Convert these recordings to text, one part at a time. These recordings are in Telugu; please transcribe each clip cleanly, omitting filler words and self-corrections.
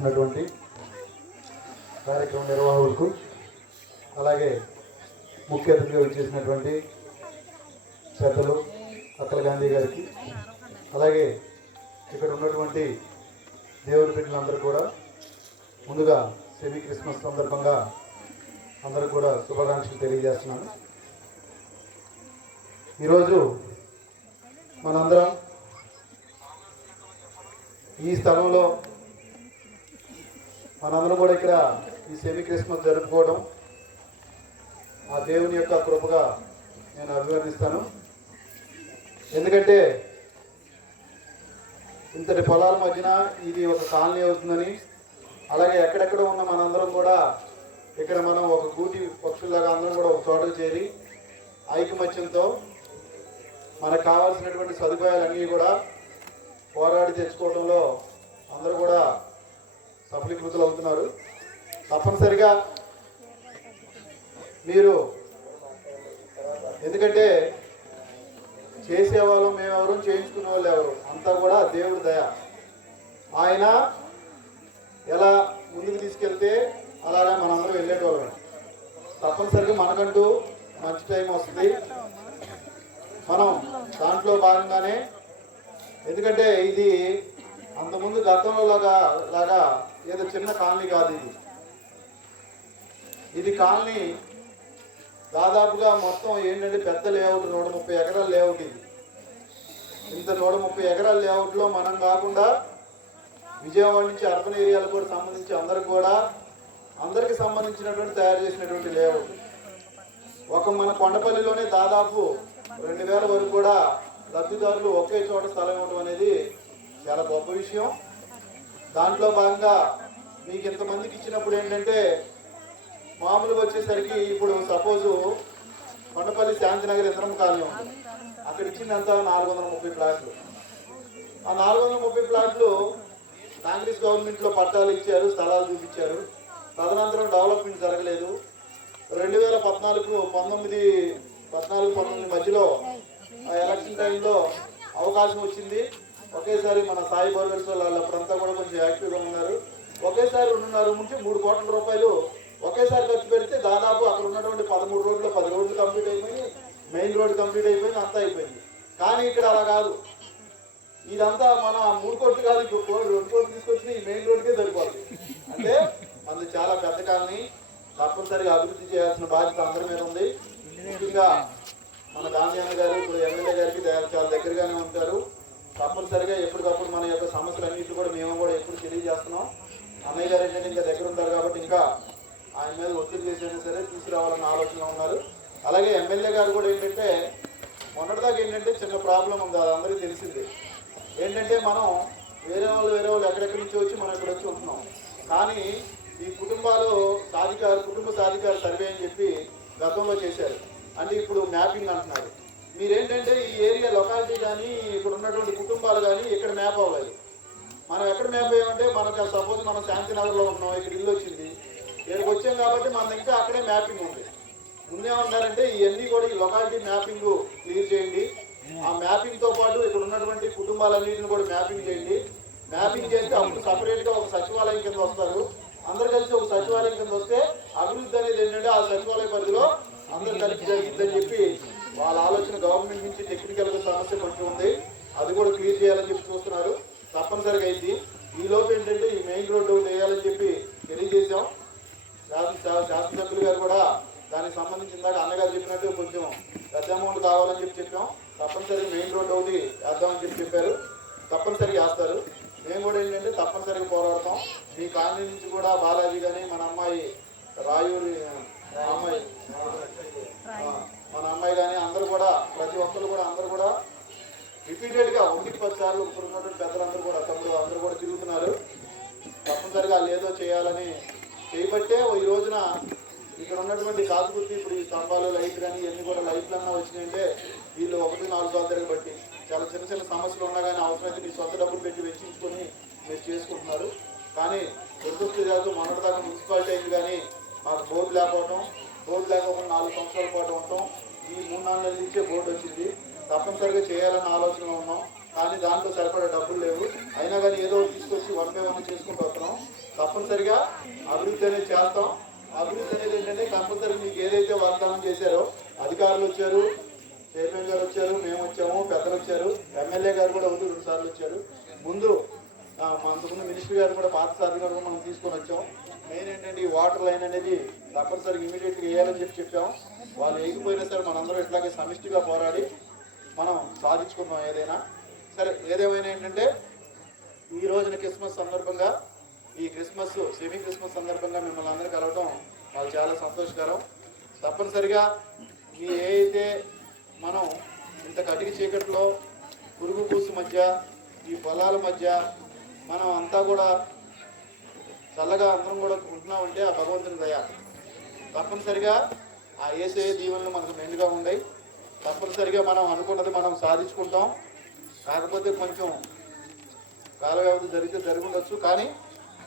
చేస్తున్నటువంటి కార్యక్రమ నిర్వాహకులకు, అలాగే ముఖ్య అతిథిగా వచ్చేసినటువంటి పెద్దలు అక్కల గాంధీ గారికి, అలాగే ఇక్కడ ఉన్నటువంటి దేవుడి బిడ్డలందరూ కూడా ముందుగా సెమీ క్రిస్మస్ సందర్భంగా అందరూ కూడా శుభాకాంక్షలు తెలియజేస్తున్నాను. ఈరోజు మనందరం ఈ స్థలంలో మనందరం కూడా ఇక్కడ ఈ సెమీ క్రిస్మస్ జరుపుకోవడం ఆ దేవుని యొక్క కృపగా నేను అభివర్ణిస్తాను. ఎందుకంటే ఇంతటి పొలాల మధ్యన ఇది ఒక కాలనీ అవుతుందని, అలాగే ఎక్కడెక్కడ ఉన్న మనందరం కూడా ఇక్కడ మనం ఒక గూటి పక్షుల్లాగా అందరం కూడా ఒక చోటకు చేరి ఐకమత్యంతో మనకు కావాల్సినటువంటి సదుపాయాలన్నీ కూడా పోరాడి తెచ్చుకోవడంలో అందరూ కూడా సఫలీకృతులు అవుతున్నారు. తప్పనిసరిగా మీరు, ఎందుకంటే చేసేవాళ్ళు మేమెవరు, చేయించుకునే వాళ్ళు ఎవరు, అంతా కూడా దేవుడి దయ. ఆయన ఎలా ముందుకు తీసుకెళ్తే అలాగే మనందరం వెళ్ళేటోళ్ళం. తప్పనిసరిగా మనకంటూ మంచి టైం వస్తుంది. మనం దాంట్లో భాగంగానే, ఎందుకంటే ఇది అంతకుముందు గతంలో లాగా ఏదో చిన్న కాలనీ కాదు. ఇది కాలనీ దాదాపుగా మొత్తం ఏంటంటే పెద్ద లేఅవుట్, 130 ఎకరాల లేఅవుట్. ఇది ఇంత 130 ఎకరాల లేఅవుట్లో మనం కాకుండా విజయవాడ నుంచి అర్బన్ ఏరియాలకు కూడా సంబంధించి అందరికి సంబంధించినటువంటి తయారు చేసినటువంటి లేఅవుట్. ఒక మన కొండపల్లిలోనే దాదాపు 2000 వరకు కూడా లబ్ధిదారులు ఒకే చోట స్థలం ఇవ్వడం అనేది చాలా గొప్ప విషయం. దాంట్లో భాగంగా మీకు ఇంతమందికి ఇచ్చినప్పుడు ఏంటంటే మామూలుగా వచ్చేసరికి ఇప్పుడు సపోజు కొండపల్లి శాంతినగర్ ఇంద్రమ్మ కాలనీ ఉంటుంది, అక్కడ ఇచ్చిందంతా 430 ప్లాట్లు. ఆ 430 ప్లాట్లు కాంగ్రెస్ గవర్నమెంట్లో పట్టాలు ఇచ్చారు, స్థలాలు చూపించారు. తదనంతరం డెవలప్మెంట్ జరగలేదు. 2014-19 మధ్యలో ఆ ఎలక్షన్ టైంలో అవకాశం వచ్చింది. ఒకేసారి మన సాయి బోర్గర్స్ వాళ్ళు అప్పుడంతా కూడా కొంచెం యాక్టివ్గా ఉన్నారు. ఒకేసారి 2.5 నుంచి 3 కోట్ల రూపాయలు ఒకేసారి ఖర్చు పెడితే దాదాపు అక్కడ ఉన్నటువంటి 13 రోడ్లు 10 రోడ్లు కంప్లీట్ అయిపోయింది, మెయిన్ రోడ్ కంప్లీట్ అయిపోయింది, అంతా అయిపోయింది. కానీ ఇక్కడ అలా కాదు. ఇదంతా మన 3 కోట్లు కాదు, ఇప్పుడు 2 కోట్లు తీసుకొచ్చి ఈ మెయిన్ రోడ్కే సరిపోతుంది. అంటే అది చాలా పెద్ద కాలనీ. తప్పనిసరిగా అభివృద్ధి చేయాల్సిన బాధ్యత అందరి మీద ఉంది. ముఖ్యంగా మన గాంధీ అన్న గారు ఇప్పుడు ఎమ్మెల్యే గారికి చాలా దగ్గరగానే ఉంటారు. తప్పనిసరిగా ఎప్పటికప్పుడు మన యొక్క సమస్యలన్నింటినీ కూడా మేము కూడా ఎప్పుడు తెలియజేస్తున్నాం. అన్నయ్య గారు ఏంటంటే ఇంకా దగ్గర ఉంటారు కాబట్టి ఇంకా ఆయన మీద ఒత్తిడి చేసైనా సరే తీసుకురావాలన్న ఆలోచన ఉన్నారు. అలాగే ఎమ్మెల్యే గారు కూడా ఏంటంటే మొన్నటిదాకా ఏంటంటే చిన్న ప్రాబ్లం ఉంది, అది అందరికీ తెలిసింది. ఏంటంటే మనం వేరే వాళ్ళు ఎక్కడెక్కడి నుంచి వచ్చి మనం ఇక్కడ వచ్చి ఉంటున్నాం. కానీ ఈ కుటుంబ సాధికార సర్వే అని చెప్పి గతంలో చేశారు. అంటే ఇప్పుడు మ్యాపింగ్ అంటున్నారు. మీరేంటంటే ఈ ఏరియా లొకాలిటీ కానీ ఇక్కడ ఉన్నటువంటి కుటుంబాలు కానీ ఇక్కడ మ్యాప్ అవ్వాలి. మనం ఎక్కడ మ్యాప్ అయ్యామంటే మనకు సపోజ్ మనం శాంతినగర్లో ఉంటున్నాం, ఇక్కడ ఇల్లు వచ్చింది, ఇక్కడికి వచ్చాం కాబట్టి మన ఇంకా అక్కడే మ్యాపింగ్ ఉంది. ముందేమన్నారంటే ఇవన్నీ కూడా ఈ లొకాలిటీ మ్యాపింగ్ క్లియర్ చేయండి. ఆ మ్యాపింగ్తో పాటు ఇక్కడ ఉన్నటువంటి కుటుంబాలన్నింటిని కూడా మ్యాపింగ్ చేయండి. మ్యాపింగ్ చేస్తే అప్పుడు సపరేట్గా ఒక సచివాలయం కింద వస్తారు. అందరు కలిసి ఒక సచివాలయం కింద వస్తే అభివృద్ధి అనేది ఏంటంటే ఆ సచివాలయ పరిధిలో అందరు కలిసి జరిగిద్దని చెప్పి వాళ్ళ ఆలోచన. గవర్నమెంట్ నుంచి టెక్నికల్గా సమస్య కొంచెం ఉంది, అది కూడా క్లియర్ చేయాలని చెప్పి చూస్తున్నారు. తప్పనిసరిగా అయింది. ఈ లోపు ఏంటంటే ఈ మెయిన్ రోడ్డు వేయాలని చెప్పి తెలియజేశాం. శాసనసభ్యులు గారు కూడా దానికి సంబంధించి ఇందాక అన్నగారు చెప్పినట్టు కొంచెం పెద్ద అమౌంట్ కావాలని చెప్పాం. తప్పనిసరిగా మెయిన్ రోడ్డు ఒకటి వేద్దామని చెప్పారు. తప్పనిసరిగా వేస్తారు. మేము కూడా ఏంటంటే తప్పనిసరిగా పోరాడతాం. మీ కాలనీ నుంచి కూడా బాలాజీ కానీ మన అమ్మాయి రాయూరి మన అమ్మాయి కానీ అందరూ కూడా ప్రతి ఒక్కరు కూడా అందరూ కూడా రిపీటెడ్గా 1-10 సార్లు ఇప్పుడు ఉన్నటువంటి పెద్దలందరూ కూడా అందరూ కూడా తిరుగుతున్నారు. తప్పనిసరిగా ఏదో చేయాలని చేయబట్టే ఈ రోజున ఇక్కడ ఉన్నటువంటి కాకుర్తి ఇప్పుడు ఈ స్తంభాలు లైట్ కానీ ఇవన్నీ కూడా లైట్లు అన్నా వచ్చినాయంటే వీళ్ళు 1-4 దగ్గర బట్టి చాలా చిన్న సమస్యలు ఉన్నా కానీ అవసరమైతే మీ సొంత డబ్బులు పెట్టి వెచ్చించుకొని మీరు చేసుకుంటున్నారు. కానీ దురదృష్టి కాదు, మొన్నటిదాకా మున్సిపాలిటీ అయింది కానీ మాకు బోర్డు లేకపోవడం 4 సంవత్సరాల పాటు ఉంటాం. ఈ 3-4 నెలల నుంచే బోర్డు వచ్చింది. తప్పనిసరిగా చేయాలన్న ఆలోచనలో ఉన్నాం. కానీ దాంట్లో సరిపడే డబ్బులు లేవు. అయినా కానీ ఏదో తీసుకొచ్చి 1 by 1 చేసుకుంటూ వస్తున్నాం. తప్పనిసరిగా అభివృద్ధి అనేది చేస్తాం. అభివృద్ధి అనేది ఏంటంటే కంపల్సరీ మీకు ఏదైతే వాగ్దానం చేశారో అధికారులు వచ్చారు, చైర్మన్ గారు వచ్చారు, మేము వచ్చాము, పెద్దలు వచ్చారు, ఎమ్మెల్యే గారు కూడా 1-2 సార్లు వచ్చారు. ముందు అంతకుముందు మినిస్టర్ గారు కూడా పాత సార్లు కూడా మనం తీసుకొని వచ్చాం. మెయిన్ ఏంటంటే ఈ వాటర్ లైన్ అనేది తప్పనిసరిగా ఇమీడియట్గా వేయాలని చెప్పాం. వాళ్ళు వేయకపోయినా సరే మనందరం ఇట్లాగే సమిష్టిగా పోరాడి మనం సాధించుకుందాం ఏదైనా సరే. ఏదేమైనా ఏంటంటే ఈ రోజున క్రిస్మస్ సందర్భంగా, ఈ క్రిస్మస్ సెమీ క్రిస్మస్ సందర్భంగా మిమ్మల్ని అందరూ కలవటం వాళ్ళు చాలా సంతోషకరం. తప్పనిసరిగా మీ ఏదైతే మనం ఇంత కటిక చీకట్లో పురుగు పూసు మధ్య ఈ పొలాల మధ్య మనం అంతా కూడా చల్లగా అందరం కూడా ఉంటున్నామంటే ఆ భగవంతుని దయ. తప్పనిసరిగా ఆ యేసయ్య దీవెనలు మనకు మెండుగా ఉన్నాయి. తప్పనిసరిగా మనం అనుకున్నది మనం సాధించుకుంటాం. కాకపోతే కొంచెం కాల వ్యవధి జరిగి ఉండొచ్చు, కానీ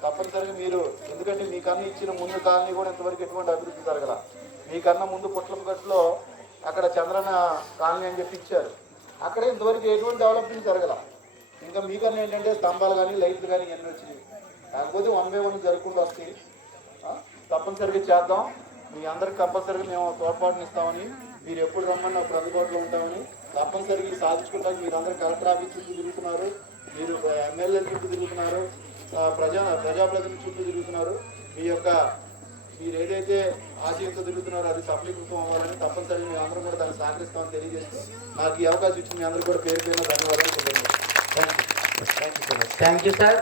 తప్పనిసరిగా మీరు, ఎందుకంటే మీకన్నా ఇచ్చిన ముందు కాలనీ కూడా ఇంతవరకు ఎటువంటి అభివృద్ధి జరగల. మీకన్నా ముందు పుట్లంగట్లో అక్కడ చంద్రన కాలనీ అని చెప్పి ఇచ్చారు, అక్కడ ఇంతవరకు ఎటువంటి డెవలప్మెంట్ జరగల. ఇంకా మీకన్నా ఏంటంటే స్తంభాలు కానీ లైట్లు కానీ ఎన్ని వచ్చినాయి. కాకపోతే 1 by 1 జరుపుకుంటూ వస్తాయి. తప్పనిసరిగా చేద్దాం. మీ అందరికి కంపల్సరిగా మేము తోడ్పాటుని ఇస్తామని, మీరు ఎప్పుడు రమ్మని అప్పుడు అందుబాటులో ఉంటామని. తప్పనిసరిగా సాధించుకుంటానికి మీరు అందరూ కలెక్టర్ ఆఫీస్ చుట్టూ తిరుగుతున్నారు, మీరు ఎమ్మెల్యేల చుట్టూ తిరుగుతున్నారు, ప్రజాప్రతినిధుల చుట్టూ తిరుగుతున్నారు. మీరు ఏదైతే ఆశయంతో తిరుగుతున్నారో అది సఫలీకృతం అవ్వాలని తప్పనిసరిగా మీ అందరూ కూడా దాన్ని సహకరిస్తామని తెలియజేస్తూ నాకు ఈ అవకాశం ఇచ్చి మీ అందరూ కూడా పేరు ధన్యవాదాలు. Thank you sir.